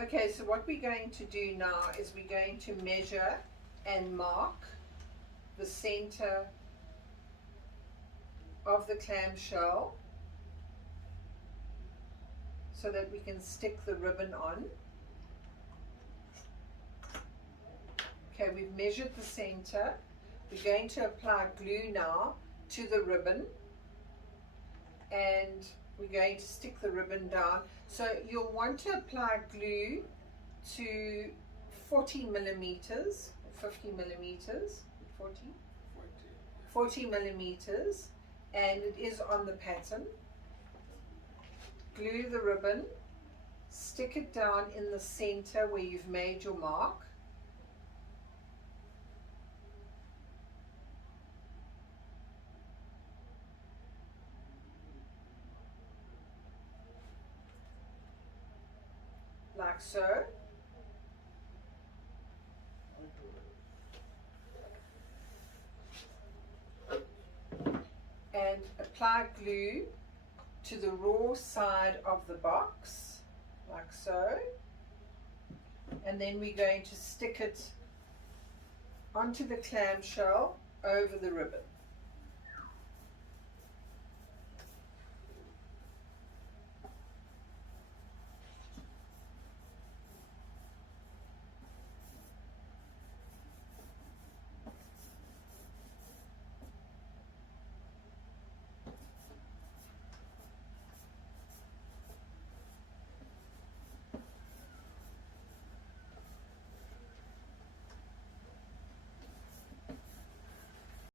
Okay, so what we're going to do now is we're going to measure and mark the center of the clamshell so that we can stick the ribbon on. Okay, we've measured the center. We're going to apply glue now to the ribbon, and we're going to stick the ribbon down. So you'll want to apply glue to 40 millimeters, 50 millimeters, 40 millimeters, and it is on the pattern. Glue the ribbon, stick it down in the center where you've made your mark. Like so. And apply glue to the raw side of the box, like so. And then we're going to stick it onto the clamshell over the ribbon.